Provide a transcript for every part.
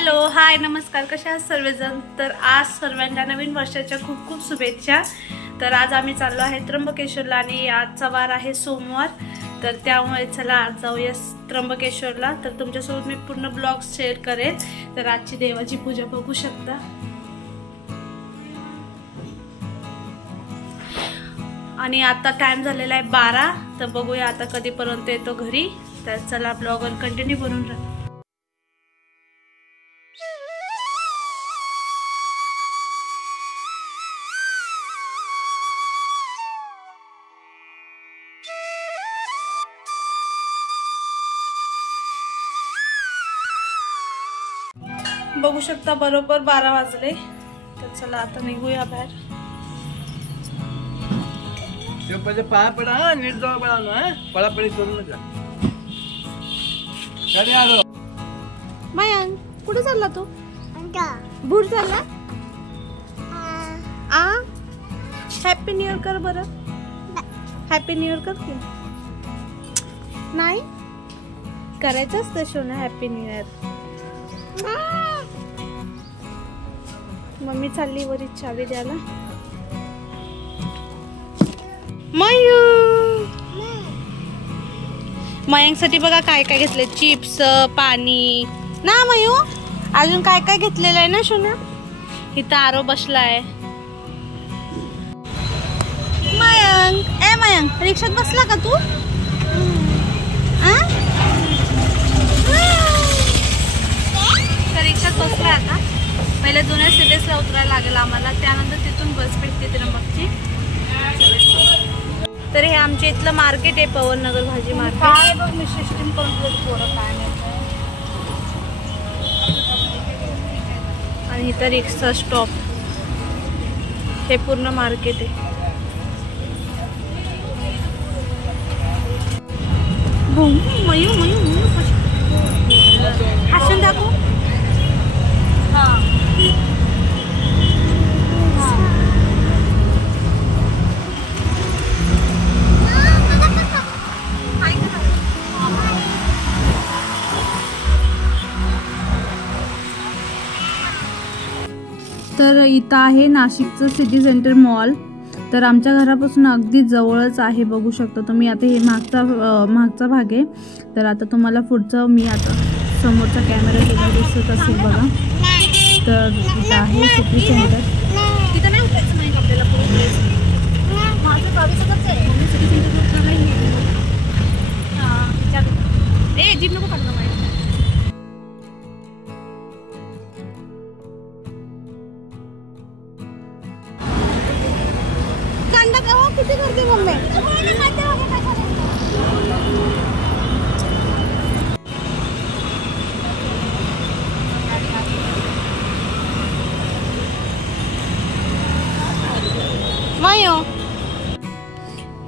Hello hi नमस्कार, कशा आहात सर्वजण। तर आज सर्वांना नवीन वर्षाच्या खूप खूप शुभेच्छा। तर आज आम्ही चाललो आहे त्र्यंबकेश्वरला आणि आजचा वार आहे सोमवार। तर त्यामुळे चला आज जाऊया त्र्यंबकेश्वरला। तर तुमच्यासोबत मी पूर्ण ब्लॉग शेअर करेन। तर आजची देवाची पूजा बघू शकता आणि आता टाइम झालेला आहे 12। तर बघूया आता कधीपर्यंत येतो घरी। तर चला ब्लॉगवर कंटिन्यू बनून राहा। बघू शकता बरोबर 12 वाजले। तर चला आता निघूया बाहेर। पहिले पाया पडा, नीट जाऊ पडा ना, पडापडी करू नका। कधी आलो मयांक, कुठे चालला तू? भूर चालला? हॅपी न्यू इयर कर बरं। हॅपी न्यू इयर कर की नाही करायचं असतं शोना हॅपी न्यू इयर। मम्मी चालली वरी चावी द्यायला। मयांकसाठी बघा काय काय घेतले, चिप्स, पाणी ना मयू। अजून काय काय घेतलेलं आहे ना शोना। इथं आरो बसलाय। मयांक, ए मयांक, रिक्षात बसला का तू? तर रिक्षात बसलाय आता। पहिले जुन्या सिरियसला उतरायला लागेल आम्हाला, त्यानंतर तिथून बस भेटते त्र्यंबकची। तर हे आमच्या इथलं मार्केट आहे, पवननगर भाजी मार्केट। काय बघ मी सिस्टीम करून थोडं काय नाही। आणि इथं रिक्षा स्टॉप, हे पूर्ण मार्केट आहे। मयू मयू हसून दाखव। तर इथं आहे नाशिकचं सिटी सेंटर मॉल। तर आमच्या घरापासून अगदी जवळच आहे, बघू शकता तुम्ही। आता हे मागचा भाग आहे। तर आता तुम्हाला पुढचं मी आता समोरचा कॅमेरा घेऊन दिसत असेल बघा। तर इथं आहे सिटी सेंटर। तिथं नाही उतरायचं नाही आपल्याला पुढे। माझं गाडीचं आहे सिटी सेंटर नाही। ए जीप नको काढू ना। किती गर्दी मम्मी।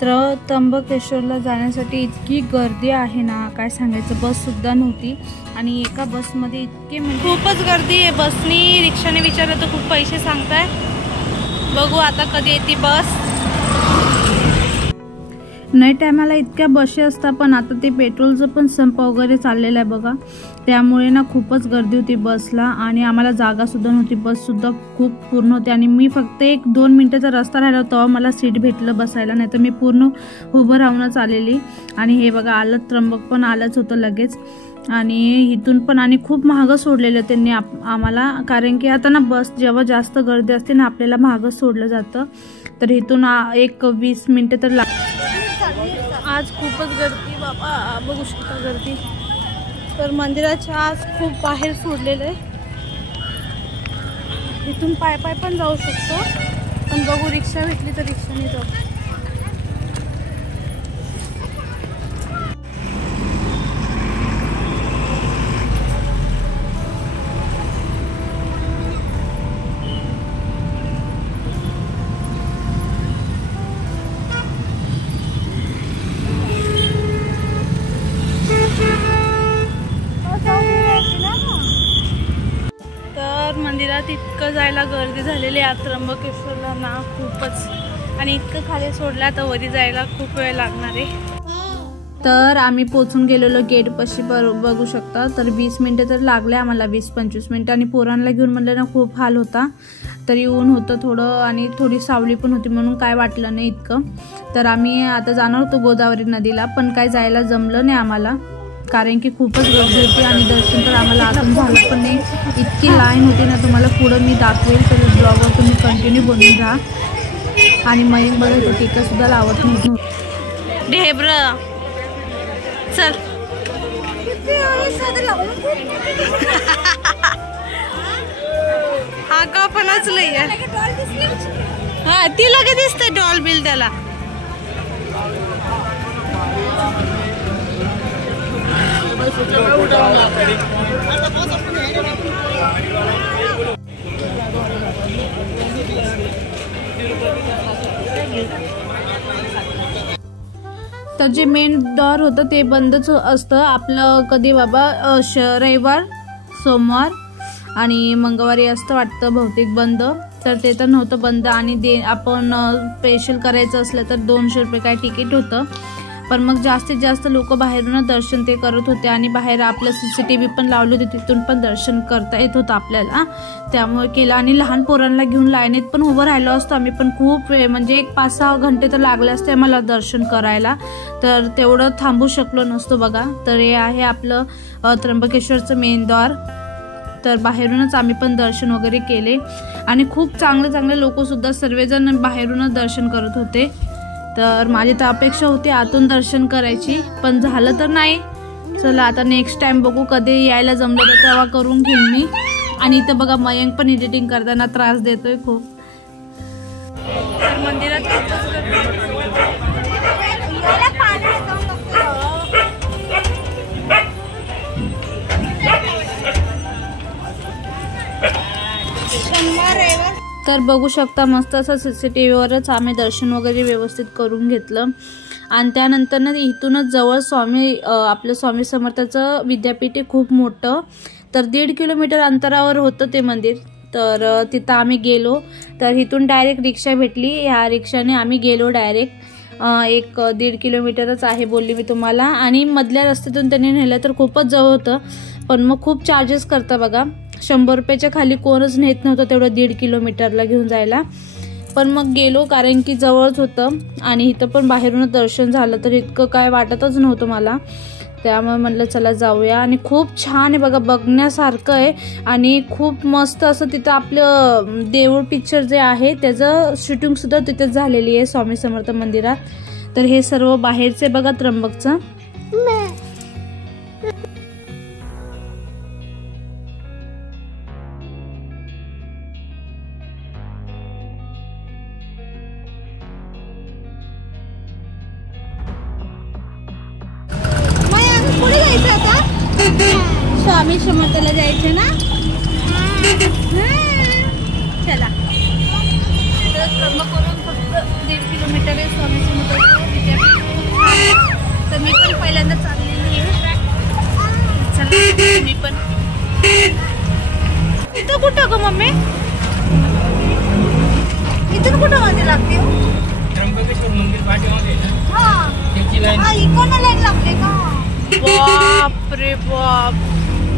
तर त्र्यंबकेश्वरला जाण्यासाठी इतकी गर्दी आहे ना, काय सांगायचं। बस सुद्धा नव्हती आणि एका बसमध्ये इतके म्हणजे खूपच गर्दी आहे। बसनी रिक्षाने विचारलं तर खूप पैसे सांगताय। बघू आता कधी येते बस। नाही टायमाला इतक्या बसेस असतात, पण आता ते पेट्रोलचं पण संप वगैरे चाललेलं आहे बघा। त्यामुळे ना खूपच गर्दी होती बसला आणि आम्हाला जागा सुद्धा नव्हती। बस सुद्धा खूप पूर्ण होती आणि मी फक्त 1-2 मिनिटाचा रस्ता राहिला तेव्हा मला सीट भेटलं बसायला, नाही तर मी पूर्ण उभं राहूनच आलेली। आणि हे बघा आलं, त्र्यंबक पण आलंच होतं लगेच। आणि इथून पण आणि खूप महाग सोडलेलं त्यांनी आम्हाला, कारण की आता ना बस जेव्हा जास्त गर्दी असते ना आपल्याला महागच सोडलं जातं। तर इथून 1-20 मिनिटं तर आज खूपच गर्दी बाबा, बघू शकता गर्दी। तर मंदिराच्या आज खूप बाहेर सोडलेलं आहे। इथून पाय पण जाऊ शकतो, पण बघू रिक्षा भेटली तर रिक्षाने जाऊ। मंदिरात इतकं जायला गर्दी झालेली आहे त्र्यंबकेश्वरला ना खूपच। आणि इतकं खाली सोडला तर वरी जायला खूप वेळ लागणार आहे। तर आम्ही पोचून गेलेलो गेटपाशी बघू शकता. तर 20 मिनिटं तर लागले आम्हाला, 20-25 मिनिटं. आणि पोरांना घेऊन म्हणलं ना खूप हाल होता. तरी ऊन होतं थोडं आणि थोडी सावली पण होती म्हणून काय वाटलं नाही इतकं. तर आम्ही आता जाणार होतो गोदावरी नदीला, पण काय जायला जमलं नाही आम्हाला कारण की खूपच गर्दी होती आणि दर्शन तर आम्हाला आतून झालं पण नाही. इतकी लाईन होती ना, तुम्हाला पुढं मी दाखवेल. तर ब्लॉगवर तुम्ही कंटिन्यू बनून राहा. आणि मयंक बघा तो टीका सुद्धा लावत नव्हतं. ढेबर चल हा का पणच लई हा ती लगे दिसते डॉल बिल त्याला. तर जे मेन दार होतं ते बंदच असतं आपलं. कधी बाबा रविवार, सोमवार आणि मंगळवारी असतं वाटतं बहुतेक बंद. तर ते तर नव्हतं बंद. आणि आपण स्पेशल करायचं असलं तर 200 रुपये काय तिकीट होतं. पण मग जास्तीत जास्त लोक बाहेरून दर्शन ते करत होते. आणि बाहेर आपलं CCTV पण लावली होती, तिथून पण दर्शन करता येत होतं आपल्याला. त्यामुळे केलं. आणि लहान पोरांना घेऊन लाईनीत पण उभं राहिलो असतो आम्ही, पण खूप वेळ म्हणजे 5-6 घंटे तर लागले असते आम्हाला दर्शन करायला. तर तेवढं थांबू शकलो नसतो बघा. तर हे आहे आपलं त्र्यंबकेश्वरचं मेन द्वार. तर बाहेरूनच आम्ही पण दर्शन वगैरे केले. आणि खूप चांगले लोक सुद्धा सर्वजण बाहेरूनच दर्शन करत होते. तर माझी तर अपेक्षा होती आतून दर्शन करायची, पण झालं तर नाही. चला आता नेक्स्ट टाइम बघू, कधी यायला जमलं तर तेव्हा करून घेईन मी. आणि इथं बघा मयंक पण एडिटिंग करताना त्रास देतोय खूप. तर मंदिरात तर बघू शकता मस्त असं CCTVवरच आम्ही दर्शन वगैरे व्यवस्थित करून घेतलं. आणि त्यानंतर ना इथूनच जवळ आपलं स्वामी समर्थाचं विद्यापीठ आहे खूप मोठं. तर 1.5 किलोमीटर अंतरावर होतं ते मंदिर. तर तिथं आम्ही गेलो. तर इथून डायरेक्ट रिक्षा भेटली. ह्या रिक्षाने आम्ही गेलो डायरेक्ट. 1-1.5 किलोमीटरच आहे बोलली मी तुम्हाला. आणि मधल्या रस्त्यातून त्यांनी नेलं तर खूपच जवळ होतं, पण मग खूप चार्जेस करता बघा. 100 रुपयाच्या खाली कोणच नेत नव्हतं तेवढं 1.5 किलोमीटरला घेऊन जायला. पण मग गेलो कारण की जवळच होतं. आणि इथं पण बाहेरूनच दर्शन झालं तर इतकं काय वाटतच नव्हतं मला. त्यामुळे म्हटलं चला जाऊया. आणि खूप छान आहे बघा, बघण्यासारखं आहे. आणि खूप मस्त असं तिथं आपलं देऊळ पिक्चर जे आहे त्याचं शूटिंग सुद्धा तिथेच झालेली आहे स्वामी समर्थ मंदिरात. तर हे सर्व बाहेरचे बघा त्र्यंबकचं. स्वामी समर्थाला जायचं ना. चला तर त्र्यंबकवरून फक्त 1.5 किलोमीटर आहे स्वामी समर्थाचं विद्यापीठ. तर मी पण पहिल्यांदा चाललेली आहे. चला मी पण. इथं कुठं ग मम्मी, इथून कुठं मध्ये लागते हो? त्र्यंबकेश्वर मंदिर पाठीमागे हा इकडनं लाईन लागते का? बाप रे बाप,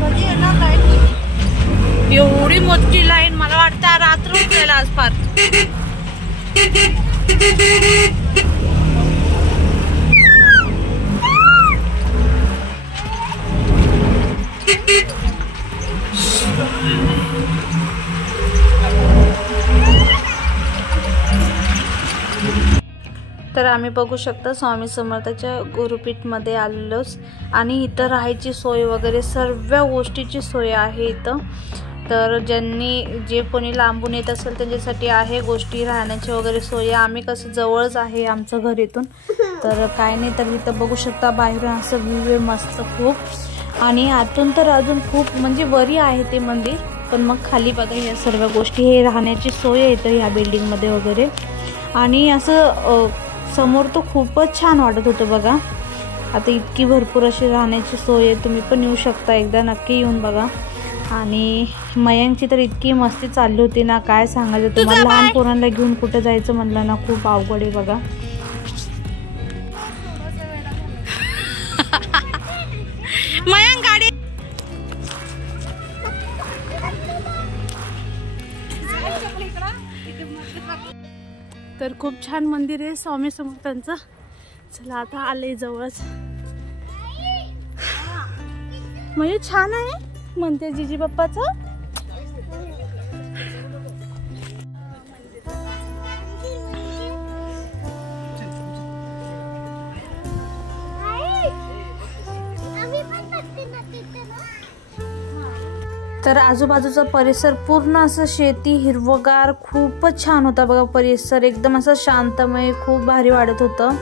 कधी येणार लाईन? एवढी मोठी लाईन, मला वाटतं रात्र उठलेला आज फार. तर आम्ही बघू शकता स्वामी समर्थाच्या गुरुपीठमध्ये आलेलोच. आणि इथं राहायची सोय वगैरे सर्व गोष्टीची सोय आहे इथं. तर जे कोणी लांबून येत असेल त्यांच्यासाठी आहे गोष्टी राहण्याची वगैरे सोय. आम्ही कसं जवळच आहे आमचं घर इथून, तर काय नाही. तर इथं बघू शकता बाहेरून असं व्ह्यू मस्त खूप. आणि आतून तर अजून खूप म्हणजे वरी आहे ते मंदिर. पण मग खाली बघा या सर्व गोष्टी, हे राहण्याची सोय येतं ह्या बिल्डिंगमध्ये वगैरे. आणि असं समोर तो खूपच छान वाटत होतं बघा. आता इतकी भरपूर अशी राहण्याची सोय आहे, तुम्ही पण येऊ शकता, एकदा नक्की येऊन बघा. आणि मयंकची तर इतकी मस्ती चालली होती ना, काय सांगायचं तुम्हाला. लहान पोरांना घेऊन कुठे जायचं म्हणलं ना खूप अवघड आहे बघा. तर खूप छान मंदिर आहे स्वामी समर्थांचं. चला आता आले जवळच. म्हणजे छान आहे म्हणते जीजी बाप्पाचं. तर आजूबाजूचा परिसर पूर्ण असं शेती हिरवगार खूपच छान होता बघा. परिसर एकदम असं शांतमय खूप भारी वाटत होतं.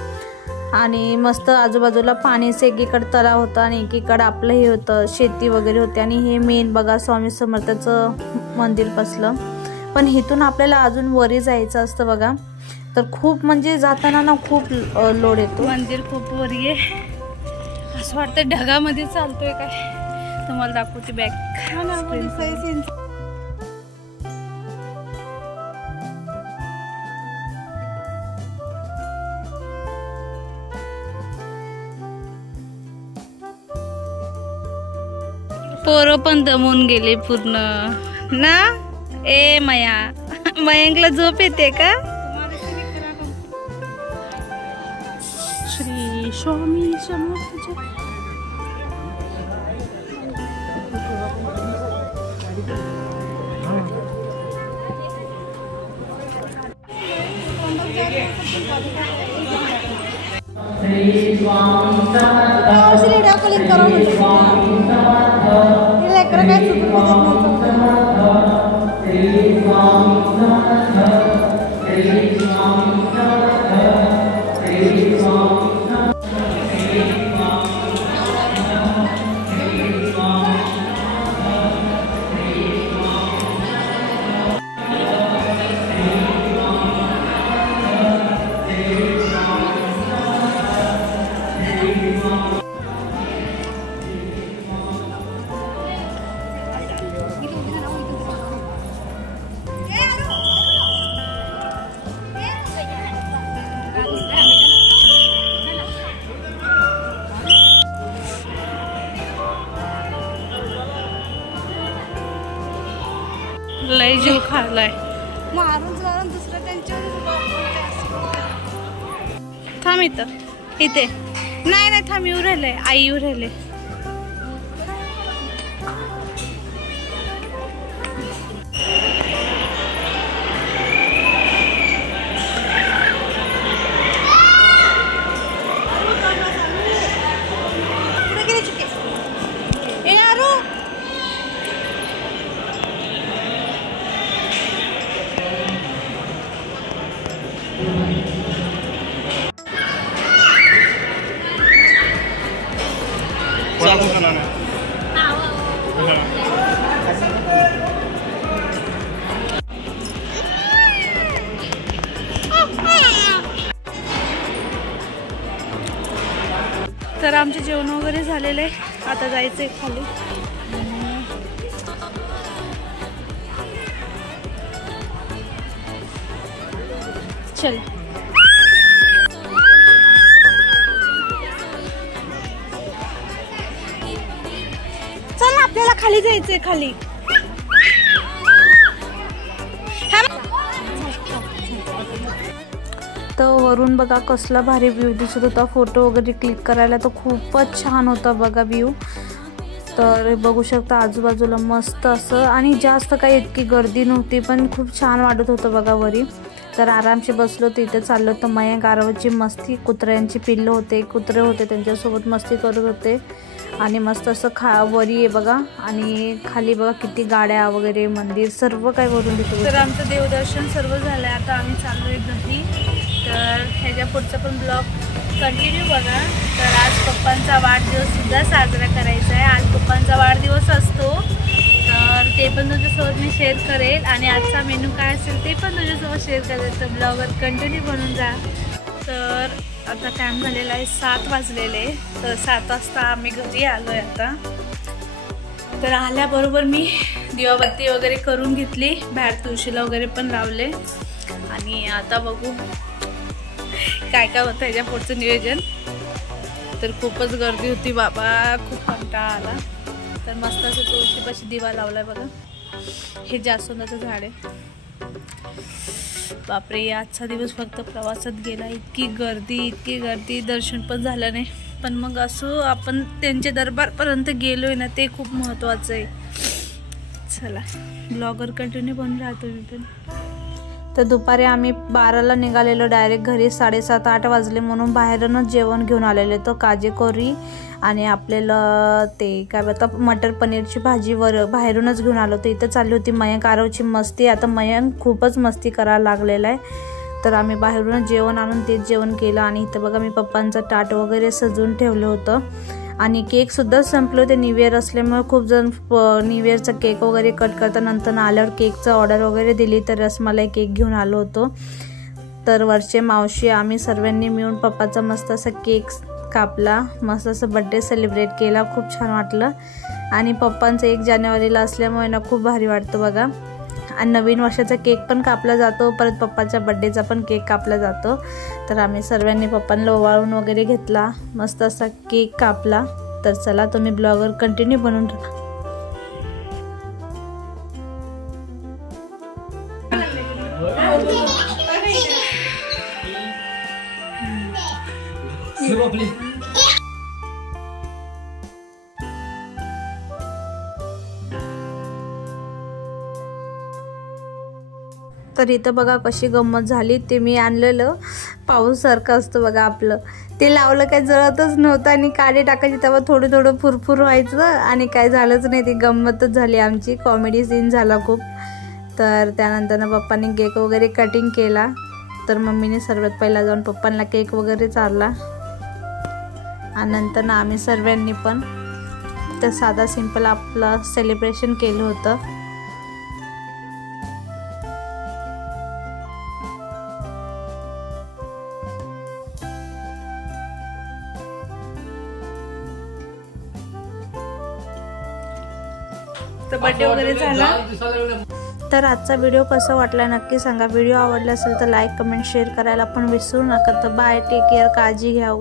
आणि मस्त आजूबाजूला पाणीचं एकीकडे तलाव होता आणि एकीकडे आपलं हे होतं शेती वगैरे होते. आणि हे मेन बघा स्वामी समर्थाचं मंदिर बसलं. पण इथून आपल्याला अजून वरी जायचं असतं बघा. तर खूप म्हणजे जाताना ना खूप लोड येतो. मंदिर खूप वरी आहे असं वाटतं ढगामध्ये चालतोय काय. तुम्हाला दाखवते बॅक स्क्रीन. पोरं पण दमून गेले पूर्ण ना. ए मयांकला झोप येते का. श्री स्वामी समर्थ. लय जीव खालाय मारून दुसरं त्यांच्यावर. थांब इथे नाही थांब. येऊ राहिले आई येऊ राहिले. तर आमचे जेवण वगैरे झालेले. आता जायचंय खाली. चल चल आपल्याला खाली जायचंय. खाली तर वरून बघा कसला भारी व्ह्यू दिसत होता. फोटो वगैरे क्लिक करायला तर खूपच छान होता बघा व्ह्यू. तर बघू शकता आजूबाजूला मस्त असं. आणि जास्त काही इतकी गर्दी नव्हती पण खूप छान वाटत होतं बघा वरी. तर आरामशी बसलो तर इथे चाललो तर मयंक आरवची मस्ती. कुत्र्यांची पिल्लं होते कुत्रे होते त्यांच्यासोबत मस्ती करत होते. आणि मस्त असं वरी आहे बघा. आणि खाली बघा किती गाड्या वगैरे मंदिर सर्व काही वरून दिसत. तर आमचं देवदर्शन सर्व झालंय. आता आम्ही चाललोय घरी. तर ह्याच्या पुढचा पण ब्लॉग कंटिन्यू बघा. तर आज पप्पांचा वाढदिवससुद्धा साजरा करायचा आहे. आज पप्पांचा वाढदिवस असतो. तर ते पण तुझ्यासोबत मी शेअर करेल. आणि आजचा मेनू काय असेल ते पण तुझ्यासोबत शेअर करेल. तर ब्लॉगवर कंटिन्यू बनून जा. तर आता टाईम झालेला आहे 7 वाजलेले. तर 7 वाजता आम्ही घरी आलो आहे आता. तर आल्याबरोबर मी दिवाबत्ती वगैरे करून घेतली. बाहेर तुळशीला वगैरे पण लावले. आणि आता बघू काय काय होतं ह्याच्या पुढचं नियोजन. तर खूपच गर्दी होती बाबा. खूप कंटाळा आला. तर मस्त असं तुळशीपाशी दिवा लावलाय बघा. हे जास्वंदाचं झाड आहे. बापरे, आजचा दिवस फक्त प्रवासात गेला. इतकी गर्दी, दर्शन पण झालं नाही. पण मग असो, आपण त्यांच्या दरबारपर्यंत गेलोय ना, ते खूप महत्त्वाचं आहे. चला, ब्लॉगर कंटिन्यू बनून राहतो मी पण. तर दुपारी आम्ही 12ला निघालेलो डायरेक्ट घरी. 7:30-8 वाजले म्हणून बाहेरूनच जेवण घेऊन आलेले. तो काजी करी आणि आपल्याला ते काय बोलतात मटर पनीरची भाजी बाहेरूनच घेऊन आलो. तर इथं चालली होती मयंक आरवची मस्ती. आता मयंक खूपच मस्ती करायला लागलेला आहे. तर आम्ही बाहेरूनच जेवण आणून तेच जेवण केलं. आणि इथं बघा मी पप्पांचं ताट वगैरे सजवून ठेवलं होतं. आणि केकसुद्धा संपलं होते. न्यू इयर असल्यामुळे खूप जण न्यू इयरचा केक वगैरे कट करता. नंतर आल्यावर केकचं ऑर्डर वगैरे दिली. तर रसमलाई केक घेऊन आलो होतो. तर वरचे मावशी आम्ही सर्वांनी मिळून पप्पाचा मस्त असा केक कापला. मस्त असं बड्डे सेलिब्रेट केला. खूप छान वाटलं. आणि पप्पांचं 1 जानेवारीला असल्यामुळे ना खूप भारी वाटतं बघा. आणि नवीन वर्षाचा केक पण कापला जातो. परत पप्पाच्या बड्डेचा पण केक कापला जातो. तर आम्ही सर्वांनी पप्पांना ओवाळून वगैरे घेतला. मस्त असा केक कापला. तर चला, तुम्ही ब्लॉगर कंटिन्यू बनवून राहा. तर इथं बघा कशी गंमत झाली. ते मी आणलेलं पाऊससारखं असतं बघा आपलं, ते लावलं काय जळतच नव्हतं. आणि काढे टाकायची तेव्हा थोडं फुरफुर व्हायचं. आणि काय झालंच नाही. ती गंमतच झाली आमची. कॉमेडी सीन झाला खूप. तर त्यानंतर पप्पांनी केक वगैरे कटिंग केला. तर मम्मीने सर्वात पहिला जाऊन पप्पांना केक वगैरे चारला. आणि नंतर आम्ही सर्वांनी पण तर साधा सिंपल आपलं सेलिब्रेशन केलं होतं. तर बर्थडे वगैरे झाला. तर आजचा व्हिडिओ कसा वाटला नक्की सांगा. व्हिडिओ आवडला असेल तर लाईक, कमेंट, शेअर करायला पण विसरू नका. तर बाय, टेक केअर, काळजी घ्या.